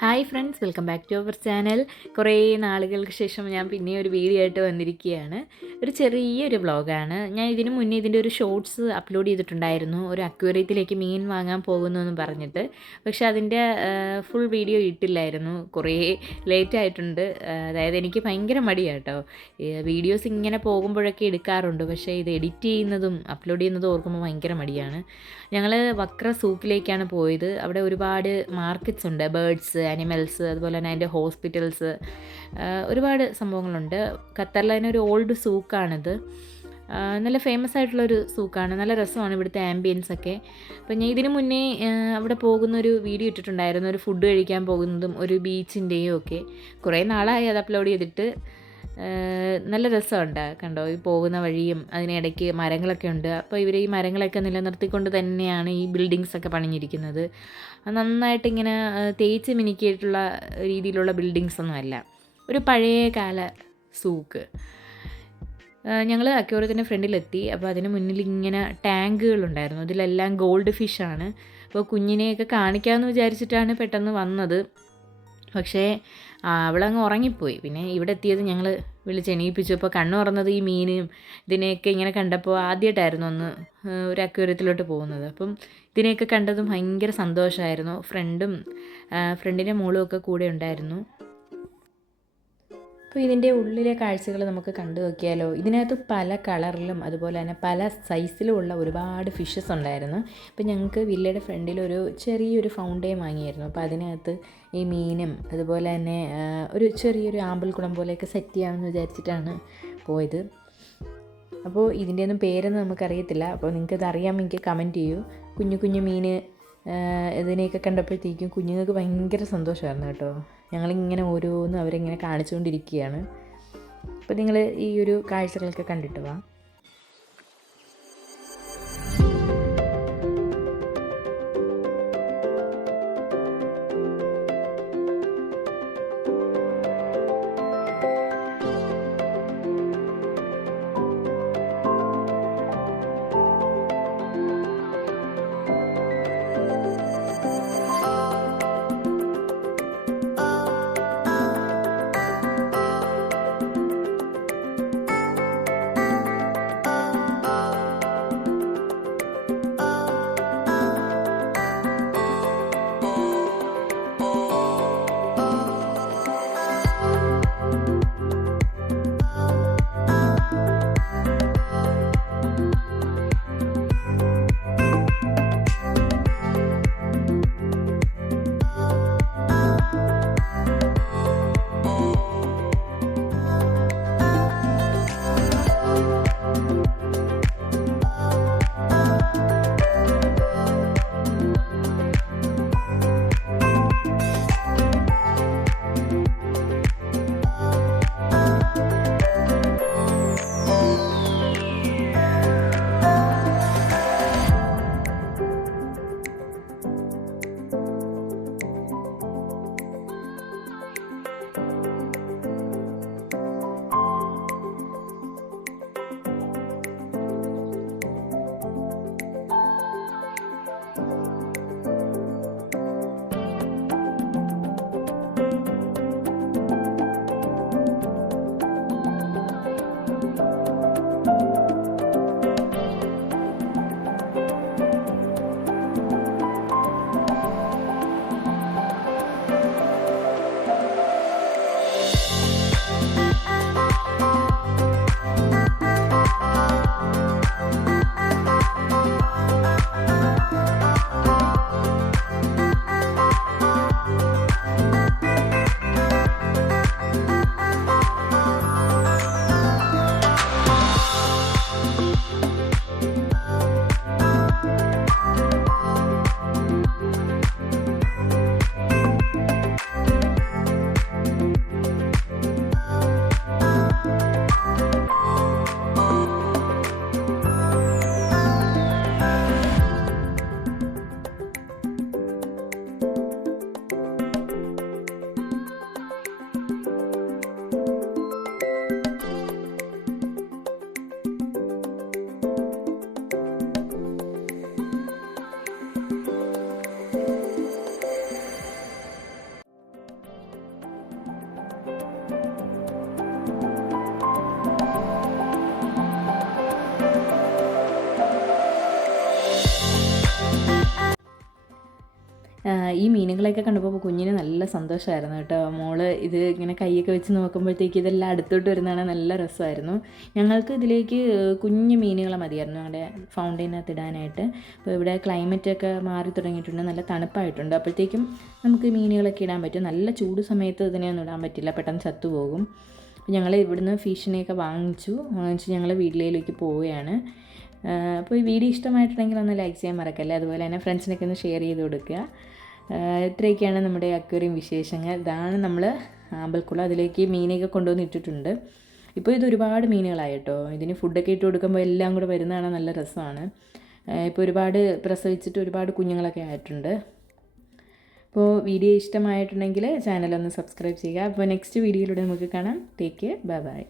Hi friends, welcome back to our channel. കുറേ നാളുകൾക്ക് ശേഷം ഞാൻ പിന്നെ ഒരു വീഡിയോ ആയിട്ട് വന്നിരിക്കുകയാണ്. ഒരു ചെറിയൊരു വ്ളോഗാണ്. ഞാൻ ഇതിനു മുന്നേ ഇതിൻ്റെ ഒരു ഷോർട്സ് അപ്ലോഡ് ചെയ്തിട്ടുണ്ടായിരുന്നു, ഒരു അക്വേറിയത്തിലേക്ക് മീൻ വാങ്ങാൻ പോകുന്നു എന്ന് പറഞ്ഞിട്ട്. പക്ഷെ അതിൻ്റെ ഫുൾ വീഡിയോ ഇട്ടില്ലായിരുന്നു, കുറേ ലേറ്റ് ആയിട്ടുണ്ട്. അതായത് എനിക്ക് ഭയങ്കര മടിയാണ് കേട്ടോ. വീഡിയോസ് ഇങ്ങനെ പോകുമ്പോഴൊക്കെ എടുക്കാറുണ്ട്, പക്ഷേ ഇത് എഡിറ്റ് ചെയ്യുന്നതും അപ്ലോഡ് ചെയ്യുന്നതും ഓർക്കുമ്പോൾ ഭയങ്കര മടിയാണ്. ഞങ്ങൾ വക്ര സൂക്കിലേക്കാണ് പോയത്. അവിടെ ഒരുപാട് മാർക്കറ്റ്സ് ഉണ്ട്, ബേർഡ്സ്, ആനിമൽസ്, അതുപോലെ തന്നെ അതിൻ്റെ ഹോസ്പിറ്റൽസ്, ഒരുപാട് സംഭവങ്ങളുണ്ട്. ഖത്തറിലെ തന്നെ ഒരു ഓൾഡ് സൂക്കാണിത്. നല്ല ഫേമസ് ആയിട്ടുള്ളൊരു സൂക്കാണ്. നല്ല രസമാണ് ഇവിടുത്തെ ആംബിയൻസ് ഒക്കെ. അപ്പോൾ ഞാൻ ഇതിന് മുന്നേ അവിടെ പോകുന്നൊരു വീഡിയോ ഇട്ടിട്ടുണ്ടായിരുന്നു, ഒരു ഫുഡ് കഴിക്കാൻ പോകുന്നതും ഒരു ബീച്ചിൻ്റെയും ഒക്കെ. കുറേ നാളായി അത് അപ്ലോഡ് ചെയ്തിട്ട്. നല്ല രസമുണ്ട് കണ്ടോ, ഈ പോകുന്ന വഴിയും അതിനിടയ്ക്ക് മരങ്ങളൊക്കെ ഉണ്ട്. അപ്പോൾ ഇവർ ഈ മരങ്ങളൊക്കെ നിലനിർത്തിക്കൊണ്ട് തന്നെയാണ് ഈ ബിൽഡിങ്സൊക്കെ പണിഞ്ഞിരിക്കുന്നത്. നന്നായിട്ടിങ്ങനെ തേച്ച് മിനുക്കിയിട്ടുള്ള രീതിയിലുള്ള ബിൽഡിങ്സൊന്നുമല്ല, ഒരു പഴയ കാല സൂക്ക്. ഞങ്ങൾ അക്വേറിയത്തിൻ്റെ ഫ്രണ്ടിലെത്തി. അപ്പോൾ അതിന് മുന്നിൽ ഇങ്ങനെ ടാങ്കുകളുണ്ടായിരുന്നു, അതിലെല്ലാം ഗോൾഡ് ഫിഷാണ്. അപ്പോൾ കുഞ്ഞിനെയൊക്കെ കാണിക്കാമെന്ന് വിചാരിച്ചിട്ടാണ് പെട്ടെന്ന് വന്നത്. പക്ഷേ അവളങ്ങ് ഉറങ്ങിപ്പോയി. പിന്നെ ഇവിടെ എത്തിയത് ഞങ്ങൾ വിളിച്ചെണീപ്പിച്ചു. അപ്പോൾ കണ്ണ് തുറന്നത് ഈ മീനും ഇതിനെയൊക്കെ ഇങ്ങനെ കണ്ടപ്പോൾ ആദ്യമായിട്ടായിരുന്നു ഒന്ന് ഒരു അക്വേറിയത്തിലോട്ട് പോകുന്നത്. അപ്പം ഇതിനെയൊക്കെ കണ്ടതും ഭയങ്കര സന്തോഷമായിരുന്നു. ഫ്രണ്ടിൻ്റെ മോളും ഒക്കെ കൂടെ ഉണ്ടായിരുന്നു. അപ്പോൾ ഇതിൻ്റെ ഉള്ളിലെ കാഴ്ചകൾ നമുക്ക് കണ്ടു നോക്കിയാലോ. ഇതിനകത്ത് പല കളറിലും അതുപോലെ തന്നെ പല സൈസിലുമുള്ള ഒരുപാട് ഫിഷസ് ഉണ്ടായിരുന്നു. അപ്പോൾ ഞങ്ങൾക്ക് വില്ലയുടെ ഫ്രണ്ടിലൊരു ചെറിയൊരു ഫൗണ്ടെയിൻ വാങ്ങിയായിരുന്നു. അപ്പോൾ അതിനകത്ത് ഈ മീനും അതുപോലെ തന്നെ ഒരു ചെറിയൊരു ആമ്പൽക്കുളം പോലെയൊക്കെ സെറ്റ് ചെയ്യാമെന്ന് വിചാരിച്ചിട്ടാണ് പോയത്. അപ്പോൾ ഇതിൻ്റെയൊന്നും പേരൊന്നും നമുക്കറിയത്തില്ല. അപ്പോൾ നിങ്ങൾക്കത് അറിയാമെങ്കിൽ കമൻറ്റ് ചെയ്യൂ. കുഞ്ഞു കുഞ്ഞു മീൻ ഇതിനെയൊക്കെ കണ്ടപ്പോഴത്തേക്കും കുഞ്ഞുങ്ങൾക്ക് ഭയങ്കര സന്തോഷമായിരുന്നു കേട്ടോ. ഞങ്ങളിങ്ങനെ ഓരോന്നും അവരിങ്ങനെ കാണിച്ചുകൊണ്ടിരിക്കുകയാണ്. അപ്പോൾ നിങ്ങൾ ഈ ഒരു കാഴ്ചകളൊക്കെ കണ്ടിട്ട് വാ. ഈ മീനുകളെയൊക്കെ കണ്ടപ്പോൾ കുഞ്ഞിന് നല്ല സന്തോഷമായിരുന്നു കേട്ടോ. മോള് ഇത് ഇങ്ങനെ കൈയൊക്കെ വെച്ച് നോക്കുമ്പോഴത്തേക്ക് ഇതെല്ലാം അടുത്തോട്ട് വരുന്നതാണ് നല്ല രസമായിരുന്നു. ഞങ്ങൾക്ക് ഇതിലേക്ക് കുഞ്ഞു മീനുകളെ മതിയായിരുന്നു ഞങ്ങളുടെ ഫൗണ്ടൈനകത്ത് ഇടാനായിട്ട്. അപ്പോൾ ഇവിടെ ക്ലൈമറ്റൊക്കെ മാറി തുടങ്ങിയിട്ടുണ്ട്, നല്ല തണുപ്പായിട്ടുണ്ട്. അപ്പോഴത്തേക്കും നമുക്ക് മീനുകളൊക്കെ ഇടാൻ പറ്റും. നല്ല ചൂട് സമയത്ത് ഇതിനെയൊന്നും ഇടാൻ പറ്റില്ല, പെട്ടെന്ന് ചത്തുപോകും. ഞങ്ങൾ ഇവിടുന്ന് ഫിഷിനെയൊക്കെ വാങ്ങിച്ച് ഞങ്ങൾ വീട്ടിലേക്ക് പോവുകയാണ്. അപ്പോൾ ഈ വീഡിയോ ഇഷ്ടമായിട്ടുണ്ടെങ്കിൽ ഒന്ന് ലൈക്ക് ചെയ്യാൻ മറക്കല്ലേ. അതുപോലെ തന്നെ ഫ്രണ്ട്സിനൊക്കെ ഒന്ന് ഷെയർ ചെയ്ത് കൊടുക്കുക. ഇത്രയൊക്കെയാണ് നമ്മുടെ അക്വേറിയം വിശേഷങ്ങൾ. ഇതാണ് നമ്മൾ ആമ്പൽക്കുളം. അതിലേക്ക് മീനൊക്കെ കൊണ്ടുവന്ന് ഇട്ടിട്ടുണ്ട്. ഇപ്പോൾ ഇത് ഒരുപാട് മീനുകളായി കേട്ടോ. ഇതിന് ഫുഡൊക്കെ ഇട്ട് കൊടുക്കുമ്പോൾ എല്ലാം കൂടെ വരുന്നതാണ്, നല്ല രസമാണ്. ഇപ്പോൾ ഒരുപാട് പ്രസവിച്ചിട്ട് ഒരുപാട് കുഞ്ഞുങ്ങളൊക്കെ ആയിട്ടുണ്ട്. അപ്പോൾ വീഡിയോ ഇഷ്ടമായിട്ടുണ്ടെങ്കിൽ ചാനലൊന്ന് സബ്സ്ക്രൈബ് ചെയ്യുക. അപ്പോൾ നെക്സ്റ്റ് വീഡിയോയിലൂടെ നമുക്ക് കാണാം. Take care, bye bye.